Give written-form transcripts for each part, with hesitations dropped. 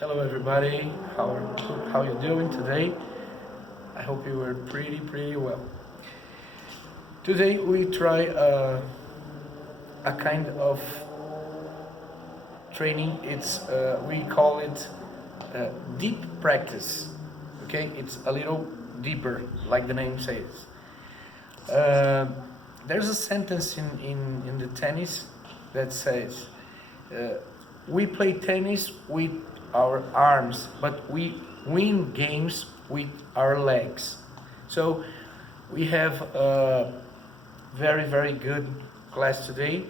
Hello everybody, how you doing today? I hope you were pretty well. Today we try a kind of training. It's we call it deep practice. Okay, it's a little deeper, like the name says. Uh, there's a sentence in the tennis that says, "We play tennis with our arms, but we win games with our legs." So we have a very good class today,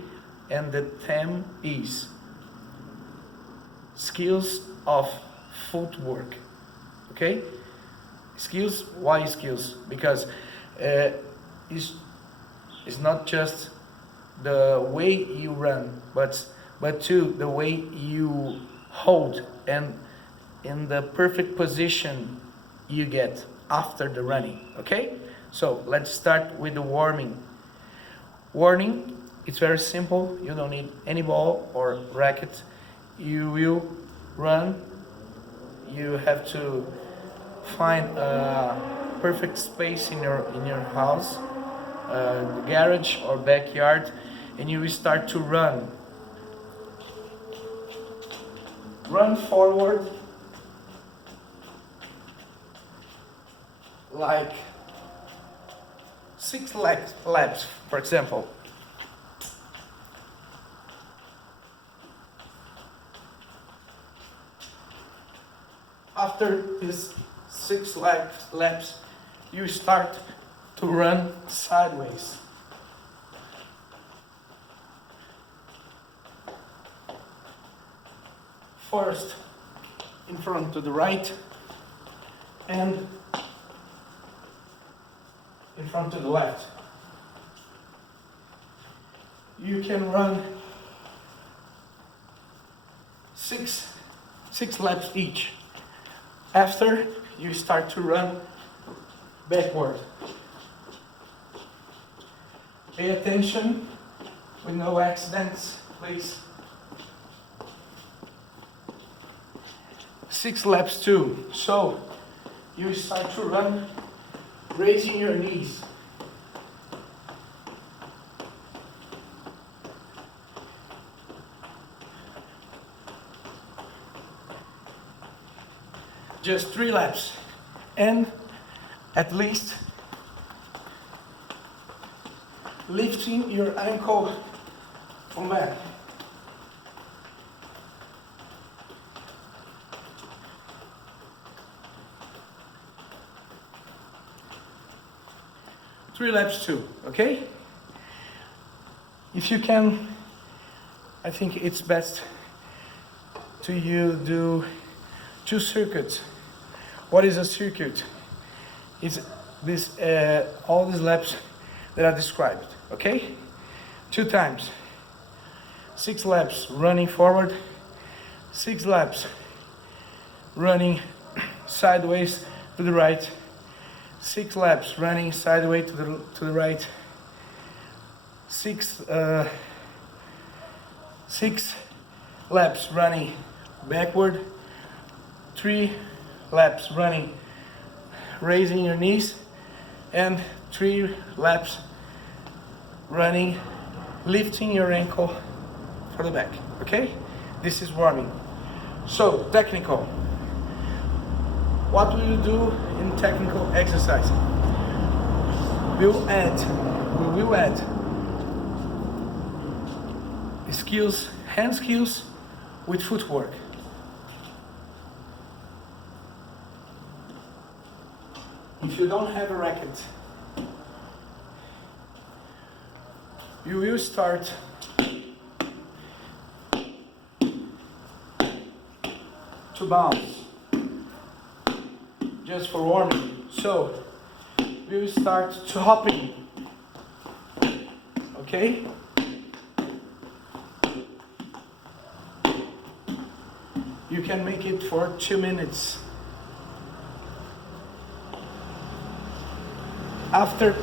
and the theme is skills of footwork. Okay, skills. Why skills? Because it's, it's not just the way you run, but too the way you hold and in the perfect position you get after the running. Okay, so let's start with the warning. It's very simple. You don't need any ball or racket. You will run. You have to find a perfect space in your house, garage or backyard, and you will start to run. Run forward like 6 laps, for example. After these 6 laps, you start to run sideways. First, in front to the right, and in front to the left. You can run six laps each. After, you start to run backward. Pay attention with no accidents, please. 6 laps too. So you start to run raising your knees. Just 3 laps, and at least lifting your ankle from back. Three laps too, okay? If you can, I think it's best to you do 2 circuits. What is a circuit? It's this all these laps that are described, okay? 2 times. 6 laps running forward, 6 laps running sideways to the right, 6 laps running sideways to the right, 6 laps running backward, 3 laps running raising your knees, and 3 laps running lifting your ankle for the back. Okay, this is warming. So technical, what will you do in technical exercise? We will add skills, hand skills with footwork. If you don't have a racket, you will start to bounce just for warming. So we will start to hopping. Okay? You can make it for 2 minutes. After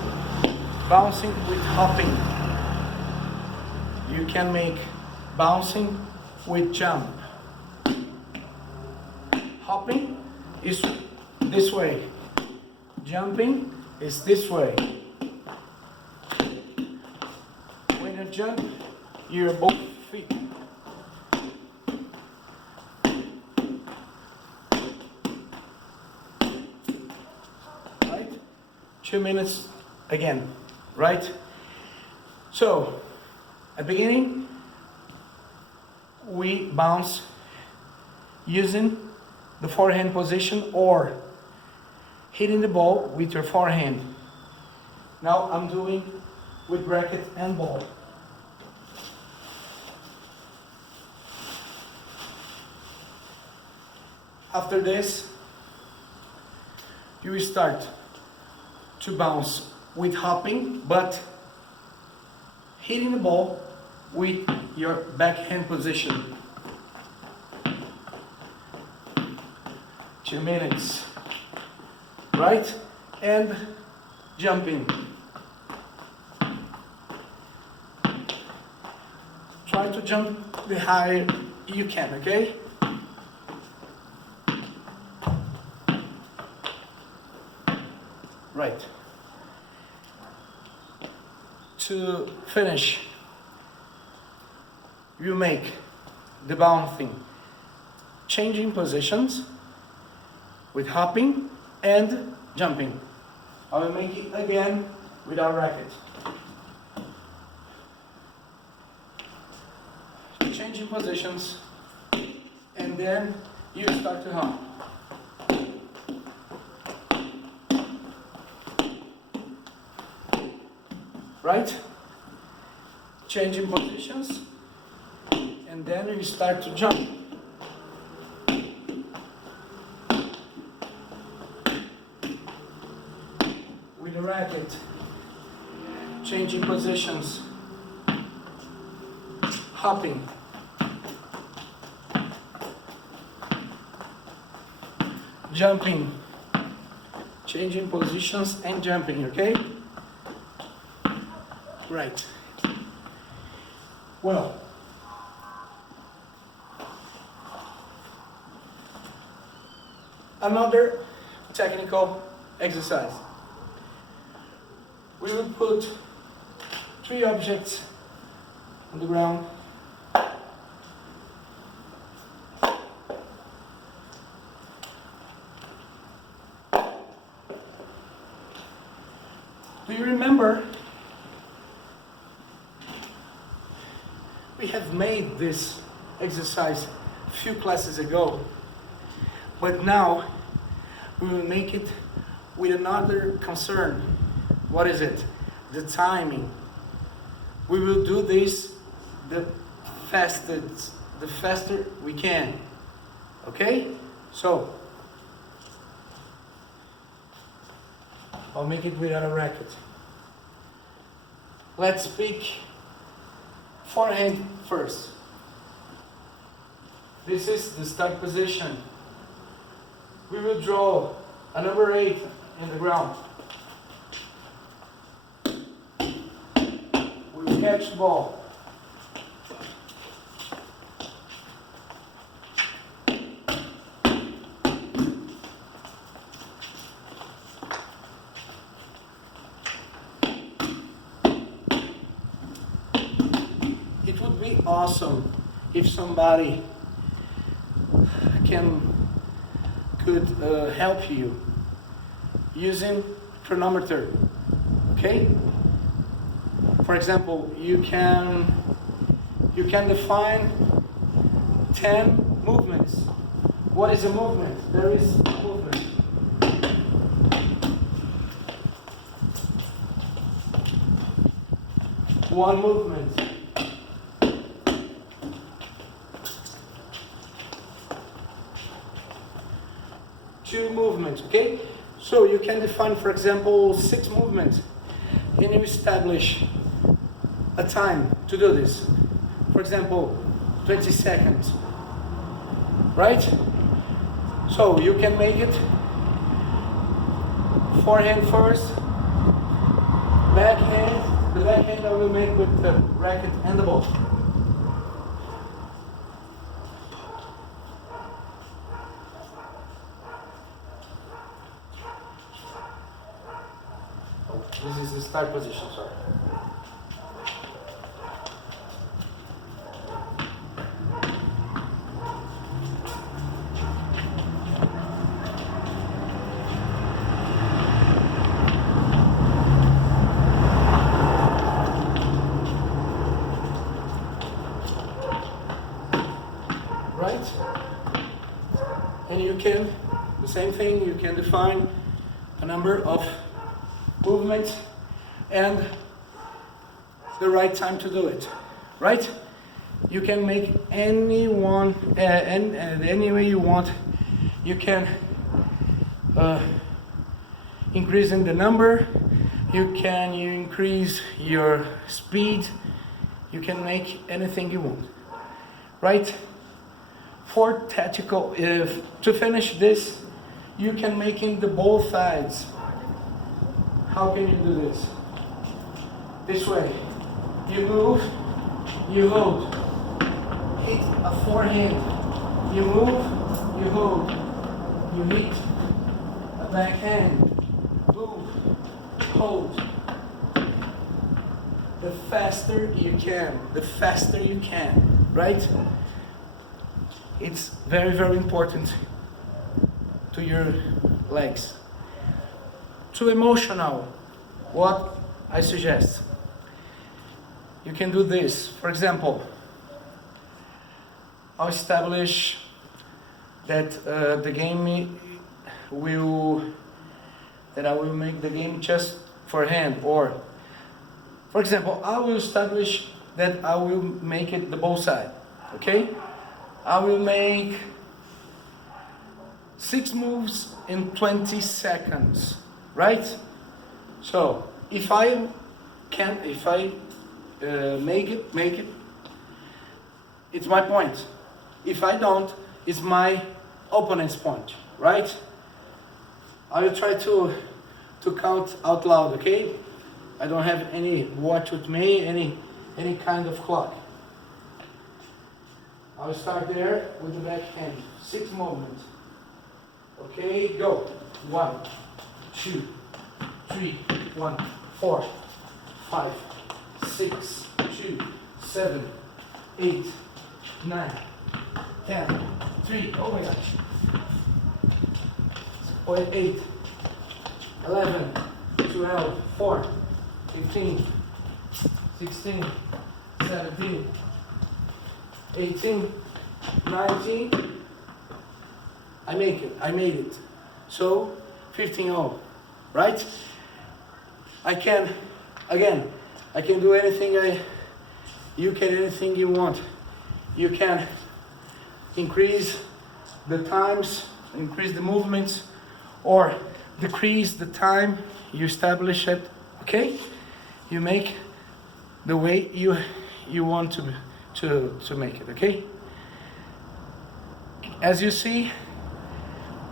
bouncing with hopping, you can make bouncing with jump. Hopping is this way. Jumping is this way. When you jump, you're both feet. Right? 2 minutes again, right? So, at the beginning, we bounce using the forehand position or hitting the ball with your forehand. Now I'm doing with racket and ball. After this, you will start to bounce with hopping, but hitting the ball with your backhand position. 2 minutes, right? And jumping. Try to jump the higher you can, okay? Right. To finish, you make the bouncing, changing positions with hopping and jumping. I will make it again with our racket. Changing positions, and then you start to hop. Right? Changing positions, and then you start to jump. With the racket, changing positions, hopping. Jumping, changing positions and jumping, okay? Right. Well, another technical exercise. We will put 3 objects on the ground. Do you remember? We have made this exercise a few classes ago, but now we will make it with another concern. What is it? The timing. We will do this the faster we can. Okay? So, I'll make it without a racket. Let's pick forehand first. This is the start position. We will draw a number 8 in the ground. We will catch the ball. It would be awesome if somebody could help you using chronometer, okay? For example, you can define 10 movements. What is a movement? There is a movement. One movement. Two movements, okay? So you can define, for example, 6 movements, and you establish a time to do this. For example, 20 seconds, right? So you can make it forehand first, backhand. The backhand I will make with the racket and the ball. This is the start position, sorry. Right? And you can, the same thing, you can define a number of movements and the right time to do it, right? You can make any way you want. You can increase in the number, you can increase your speed, you can make anything you want, right? For tactical, to finish this, you can make in the both sides. How can you do this? This way. You move, you hold. Hit a forehand. You move, you hold. You hit a backhand. Move, hold. The faster you can, right? It's very, very important to your legs. Too emotional, what I suggest. You can do this. For example, I'll establish that I will make the game just for hand, or for example, I will establish that I will make it the both side, okay? I will make 6 moves in 20 seconds, right? So if I make it, it's my point. If I don't, it's my opponent's point, right? I will try to count out loud, okay? I don't have any watch with me, any kind of clock. I'll start there with the backhand. 6 movements. Okay, go. 1, 2, 3, 1, 4, 5, 6, 2, 7, 8, 9, 10, 3, oh my gosh. 8, 11, 12, 4, 15, 16, 17, 18, 19, I made it. So 15-0, right? I can do anything you can anything you want. You can increase the times, increase the movements, or decrease the time you establish it, okay? You make the way you want to make it, okay? As you see,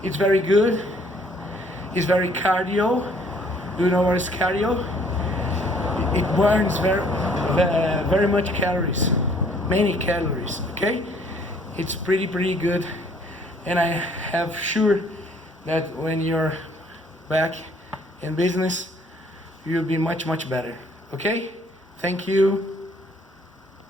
it's very good. It's very cardio. Do you know what is cardio? It burns very much calories, many calories, okay? It's pretty good, and I have sure that when you're back in business, you'll be much better, okay? Thank you.